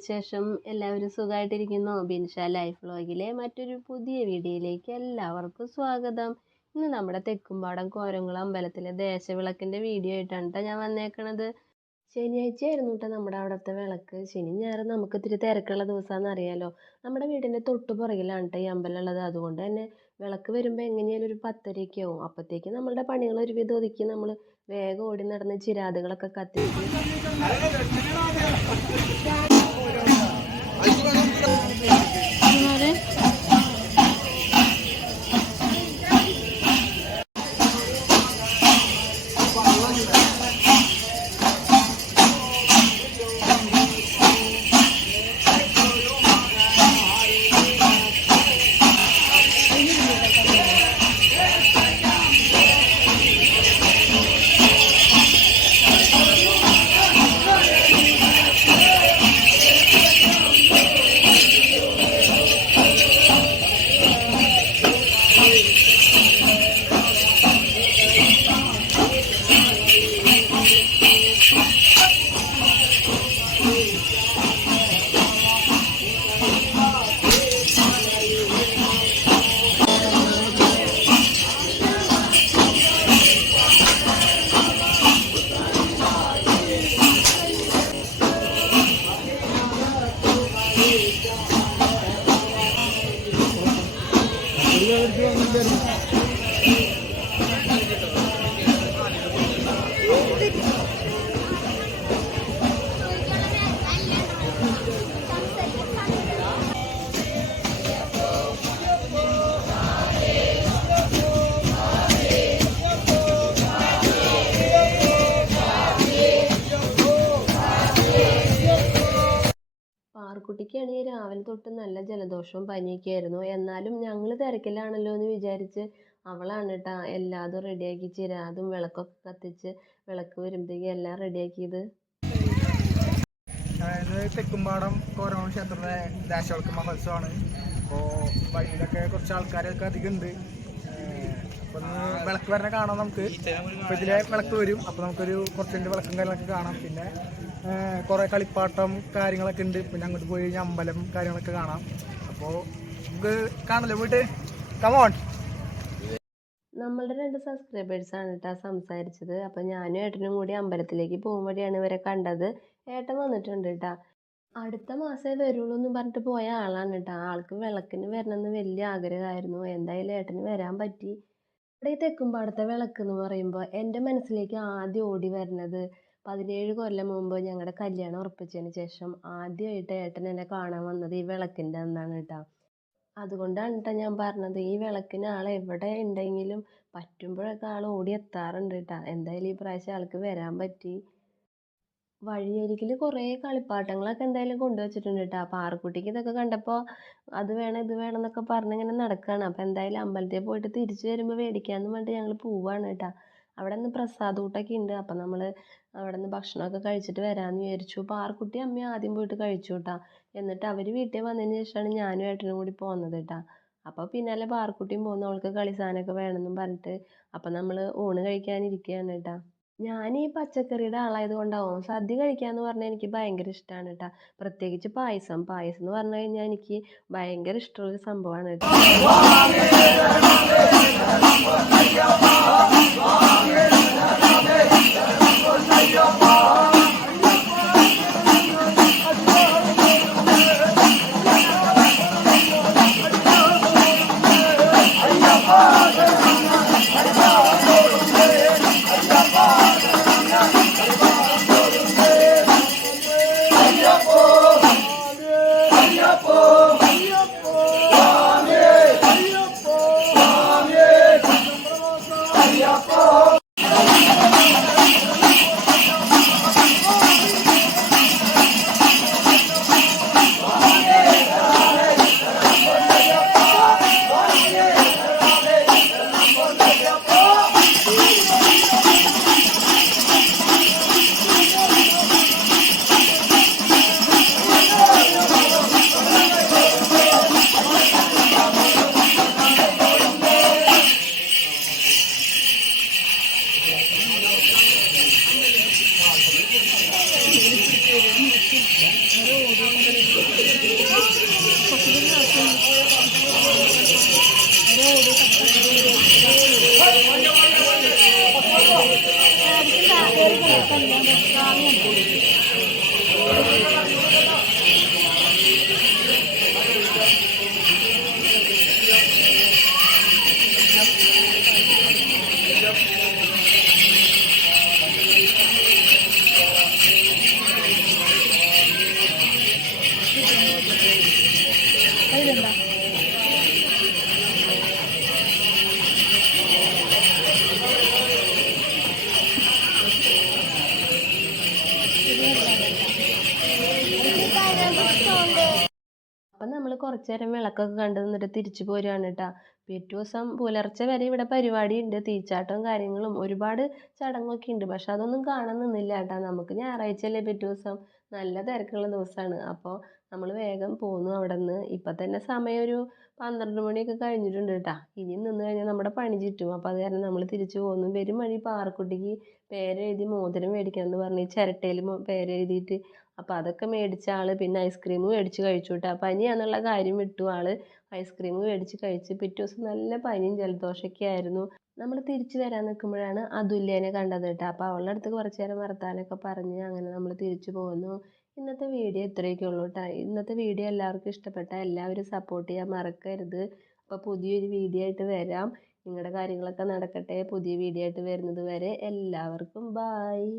വിശേഷം? എല്ലാവരും സുഖമായിട്ടിരിക്കുന്നോ? ബിൻഷ ലൈഫ് വ്ലോഗിലെ മറ്റൊരു പുതിയ വീഡിയോയിലേക്ക് എല്ലാവർക്കും സ്വാഗതം. ഇന്ന് നമ്മുടെ തെക്കുംപാടം കോരംകുളം അമ്പലത്തിലെ ദേശവിളക്കിൻ്റെ വീഡിയോ ആയിട്ടാണ് കേട്ടോ ഞാൻ വന്നേക്കണത്. ശനിയാഴ്ച ആയിരുന്നു കേട്ടോ നമ്മുടെ അവിടുത്തെ വിളക്ക്. ശനി ഞായറും നമുക്ക് ഇത്തിരി തിരക്കുള്ള ദിവസമാണെന്ന് അറിയാലോ. നമ്മുടെ വീടിൻ്റെ തൊട്ട് പുറകിലാണ് കേട്ടോ ഈ അമ്പലം ഉള്ളത്. അതുകൊണ്ട് തന്നെ വിളക്ക് വരുമ്പോൾ എങ്ങനെയാലും ഒരു 10:30 ആവും. അപ്പോഴത്തേക്ക് നമ്മളുടെ പണികൾ ഒരുവിധം ഒതുക്കി നമ്മൾ വേഗം ഓടി നടന്ന് ചിരാതുകളൊക്കെ കത്തിച്ച് പാർക്കുട്ടിക്കാണെങ്കിൽ രാവിലെ തൊട്ട് നല്ല ജലദോഷവും പനിയൊക്കെ ആയിരുന്നു. എന്നാലും ഞങ്ങൾ തിരക്കിലാണല്ലോ എന്ന് വിചാരിച്ച് അവളാണ് കേട്ടോ എല്ലാതും റെഡിയാക്കി ചിരാതും വിളക്കൊക്കെ കത്തിച്ച് വിളക്ക് വരുമ്പോഴത്തേക്കും എല്ലാം റെഡിയാക്കിയത്. തെക്കുംപാടം കോരംകുളം ക്ഷേത്രത്തിലെ ദേശവിളക്ക് മഹോത്സവമാണ്. അപ്പോൾ വഴിയിലൊക്കെ കുറച്ച് ആൾക്കാരൊക്കെ അധികം ഉണ്ട്. അപ്പോൾ വിളക്ക് വരണ കാണാം നമുക്ക്. അപ്പോൾ ഇതിലെ വിളക്ക് വരും. അപ്പോൾ നമുക്കൊരു കുറച്ചിൻ്റെ വിളക്കും കാര്യങ്ങളൊക്കെ കാണാം. പിന്നെ കുറേ കളിപ്പാട്ടം കാര്യങ്ങളൊക്കെ ഉണ്ട്. പിന്നെ അങ്ങോട്ട് പോയി കഴിഞ്ഞാൽ അമ്പലം കാര്യങ്ങളൊക്കെ കാണാം. അപ്പോൾ നമുക്ക് കാണല്ലോ പോയിട്ട് കമോൺ. നമ്മളുടെ 2 സബ്സ്ക്രൈബേഴ്സാണ് കേട്ടോ സംസാരിച്ചത്. അപ്പോൾ ഞാനും ഏട്ടനും കൂടി അമ്പലത്തിലേക്ക് പോകുമ്പോഴാണ് ഇവരെ കണ്ടത്. ഏട്ടൻ വന്നിട്ടുണ്ട് കേട്ടോ. അടുത്ത മാസമേ വരുള്ളൂ എന്ന് പറഞ്ഞിട്ട് പോയ ആളാണ് കേട്ടോ. ആൾക്ക് വിളക്കിന് വരണമെന്ന് വലിയ ആഗ്രഹമായിരുന്നു. എന്തായാലും ഏട്ടന് വരാൻ പറ്റി. ഇവിടെ ഈ തെക്കുംപാടത്തെ വിളക്ക് എന്ന് പറയുമ്പോൾ എൻ്റെ മനസ്സിലേക്ക് ആദ്യം ഓടി വരുന്നത് 17 കൊല്ലം മുമ്പ് ഞങ്ങളുടെ കല്യാണം ഉറപ്പിച്ചതിന് ശേഷം ആദ്യമായിട്ട് ഏട്ടൻ എന്നെ കാണാൻ വന്നത് ഈ വിളക്കിൻ്റെ അന്നാണ് കേട്ടോ. അതുകൊണ്ടാണ് കേട്ടോ ഞാൻ പറഞ്ഞത് ഈ വിളക്കിന് ആൾ എവിടെ ഉണ്ടെങ്കിലും പറ്റുമ്പോഴൊക്കെ ആൾ ഓടി എത്താറുണ്ട് കേട്ടോ. എന്തായാലും ഈ പ്രാവശ്യം ആൾക്ക് വരാൻ പറ്റി. വഴിയരികിൽ കുറേ കളിപ്പാട്ടങ്ങളൊക്കെ എന്തായാലും കൊണ്ടുവച്ചിട്ടുണ്ട് കേട്ടോ. പാറക്കുട്ടിക്ക് ഇതൊക്കെ കണ്ടപ്പോൾ അത് വേണം ഇത് വേണം എന്നൊക്കെ പറഞ്ഞിങ്ങനെ നടക്കുകയാണ്. അപ്പോൾ എന്തായാലും അമ്പലത്തിൽ പോയിട്ട് തിരിച്ചു വരുമ്പോൾ മേടിക്കാമെന്ന് പറഞ്ഞിട്ട് ഞങ്ങൾ പോവാണ് കേട്ടോ. അവിടെ നിന്ന് പ്രസാദൂട്ടൊക്കെ ഉണ്ട്. അപ്പം നമ്മൾ അവിടെ നിന്ന് ഭക്ഷണമൊക്കെ കഴിച്ചിട്ട് വരാമെന്ന് വിചാരിച്ചു. പാറക്കുട്ടി അമ്മയും ആദ്യം പോയിട്ട് കഴിച്ചു കേട്ടോ. എന്നിട്ട് അവർ വീട്ടിൽ വന്നതിന് ശേഷമാണ് ഞാനും ഏട്ടനും കൂടി പോകുന്നത് കേട്ടോ. അപ്പോൾ പിന്നാലെ പാറക്കുട്ടിയും പോകുന്നു. അവൾക്ക് കളി സാധനമൊക്കെ വേണമെന്നും പറഞ്ഞിട്ട്. അപ്പം നമ്മൾ ഊണ് കഴിക്കാനിരിക്കുകയാണ് കേട്ടോ. ഞാൻ ഈ പച്ചക്കറിയുടെ ആളായത് കൊണ്ടാവും സദ്യ കഴിക്കാമെന്ന് പറഞ്ഞാൽ എനിക്ക് ഭയങ്കര ഇഷ്ടമാണ് കേട്ടോ. പ്രത്യേകിച്ച് പായസം എന്ന് പറഞ്ഞു കഴിഞ്ഞാൽ എനിക്ക് ഭയങ്കര ഇഷ്ടമുള്ളൊരു സംഭവമാണ് കേട്ടോ. അപ്പം നമ്മൾ കുറച്ച് നേരം വിളക്കൊക്കെ കണ്ട് നിന്നിട്ട് തിരിച്ചു പോരുകയാണ് കേട്ടോ. പിറ്റേ ദിവസം പുലർച്ചെ വരെ ഇവിടെ പരിപാടിയുണ്ട്, തീച്ചാട്ടവും കാര്യങ്ങളും ഒരുപാട് ചടങ്ങൊക്കെ ഉണ്ട്. പക്ഷെ അതൊന്നും കാണാൻ നിന്നില്ല കേട്ടോ. നമുക്ക് ഞായറാഴ്ചയല്ലേ പിറ്റേ ദിവസം, നല്ല തിരക്കുള്ള ദിവസമാണ്. അപ്പോൾ നമ്മൾ വേഗം പോന്നു അവിടെ നിന്ന്. ഇപ്പം തന്നെ സമയം ഒരു 12 മണിയൊക്കെ കഴിഞ്ഞിട്ടുണ്ട് കേട്ടോ. ഇനി നിന്ന് കഴിഞ്ഞാൽ നമ്മുടെ പണി ചുറ്റും. അപ്പോൾ അത് കാരണം നമ്മൾ തിരിച്ചു പോന്നു. വരും വഴി പാറക്കുട്ടിക്ക് പേരെഴുതി മോതിരം മേടിക്കണം എന്ന് പറഞ്ഞ് ചിരട്ടയിൽ പേരെഴുതിയിട്ട്, അപ്പോൾ അതൊക്കെ മേടിച്ച ആൾ പിന്നെ ഐസ്ക്രീം മേടിച്ച് കഴിച്ചു കേട്ടോ. പനിയാന്നുള്ള കാര്യം വിട്ടു ആൾ. ഐസ്ക്രീം മേടിച്ച് കഴിച്ച് പിറ്റേ ദിവസം നല്ല പനിയും ജലദോഷമൊക്കെ ആയിരുന്നു. നമ്മൾ തിരിച്ചു വരാൻ നിൽക്കുമ്പോഴാണ് അതുല്യനെ കണ്ടത് കേട്ടോ. അപ്പോൾ അവളുടെ അടുത്ത് കുറച്ച് നേരം വർത്താനമൊക്കെ പറഞ്ഞ് അങ്ങനെ നമ്മൾ തിരിച്ചു പോകുന്നു. ഇന്നത്തെ വീഡിയോ ഇത്രയൊക്കെ ഉള്ളൂ കേട്ടോ. ഇന്നത്തെ വീഡിയോ എല്ലാവർക്കും ഇഷ്ടപ്പെട്ടാൽ എല്ലാവരും സപ്പോർട്ട് ചെയ്യാൻ മറക്കരുത്. അപ്പോൾ പുതിയൊരു വീഡിയോ ആയിട്ട് വരാം. നിങ്ങളുടെ കാര്യങ്ങളൊക്കെ നടക്കട്ടെ. പുതിയ വീഡിയോ ആയിട്ട് വരുന്നത് വരെ എല്ലാവർക്കും ബായ്.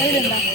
അതിലുണ്ടോ?